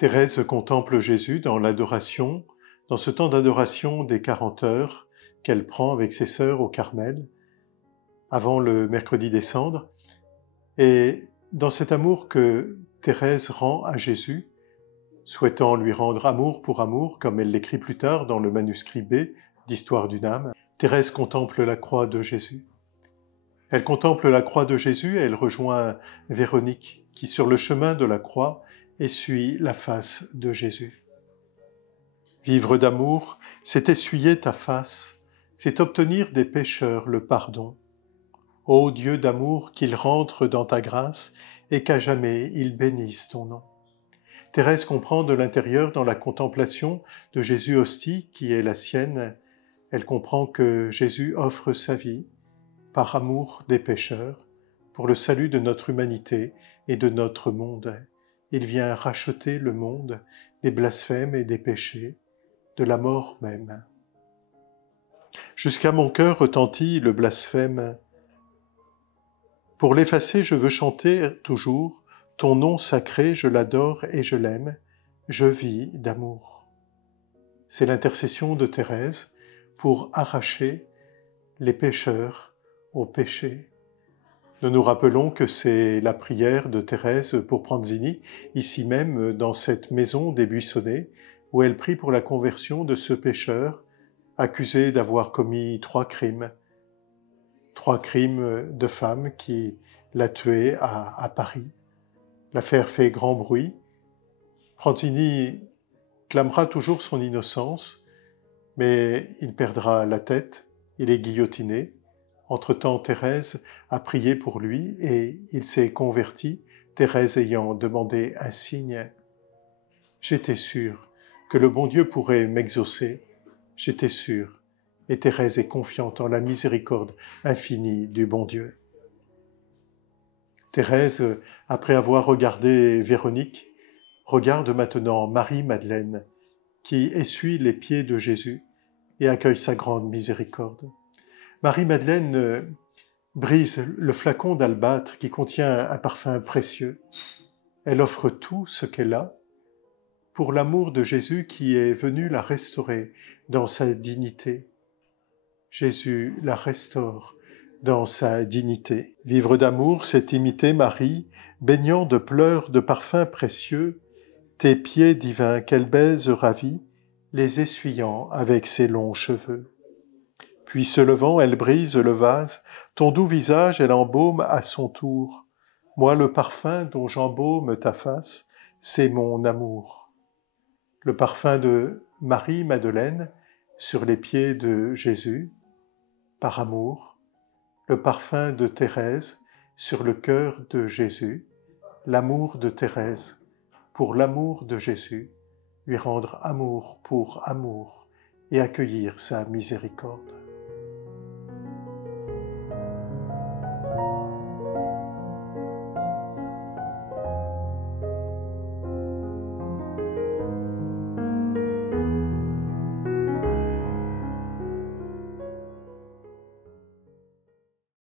Thérèse contemple Jésus dans l'adoration, dans ce temps d'adoration des 40 heures qu'elle prend avec ses sœurs au Carmel, avant le mercredi des Cendres. Et dans cet amour que Thérèse rend à Jésus, souhaitant lui rendre amour pour amour, comme elle l'écrit plus tard dans le manuscrit B d'Histoire d'une âme, Thérèse contemple la croix de Jésus. Elle contemple la croix de Jésus et elle rejoint Véronique, qui sur le chemin de la croix essuie la face de Jésus. Vivre d'amour, c'est essuyer ta face, c'est obtenir des pécheurs le pardon. Ô Dieu d'amour, qu'il rentre dans ta grâce et qu'à jamais il bénisse ton nom. Thérèse comprend de l'intérieur dans la contemplation de Jésus hostie qui est la sienne, elle comprend que Jésus offre sa vie par amour des pécheurs, pour le salut de notre humanité et de notre monde. Il vient racheter le monde des blasphèmes et des péchés, de la mort même. Jusqu'à mon cœur retentit le blasphème. Pour l'effacer, je veux chanter toujours ton nom sacré, je l'adore et je l'aime, je vis d'amour. C'est l'intercession de Thérèse pour arracher les pécheurs au péché. Nous nous rappelons que c'est la prière de Thérèse pour Pranzini, ici même dans cette maison débuissonnée, où elle prie pour la conversion de ce pécheur accusé d'avoir commis 3 crimes de femme qui l'a tué à Paris. L'affaire fait grand bruit. Pranzini clamera toujours son innocence, mais il perdra la tête, il est guillotiné. Entre-temps, Thérèse a prié pour lui et il s'est converti, Thérèse ayant demandé un signe. J'étais sûre que le bon Dieu pourrait m'exaucer, j'étais sûre, et Thérèse est confiante en la miséricorde infinie du bon Dieu. Thérèse, après avoir regardé Véronique, regarde maintenant Marie-Madeleine, qui essuie les pieds de Jésus et accueille sa grande miséricorde. Marie-Madeleine brise le flacon d'albâtre qui contient un parfum précieux. Elle offre tout ce qu'elle a pour l'amour de Jésus qui est venu la restaurer dans sa dignité. Jésus la restaure dans sa dignité. Vivre d'amour, c'est imiter Marie, baignant de pleurs de parfums précieux, tes pieds divins qu'elle baise ravie, les essuyant avec ses longs cheveux. Puis se levant, elle brise le vase, ton doux visage elle embaume à son tour. Moi le parfum dont j'embaume ta face, c'est mon amour. Le parfum de Marie-Madeleine sur les pieds de Jésus, par amour. Le parfum de Thérèse sur le cœur de Jésus, l'amour de Thérèse pour l'amour de Jésus, lui rendre amour pour amour et accueillir sa miséricorde.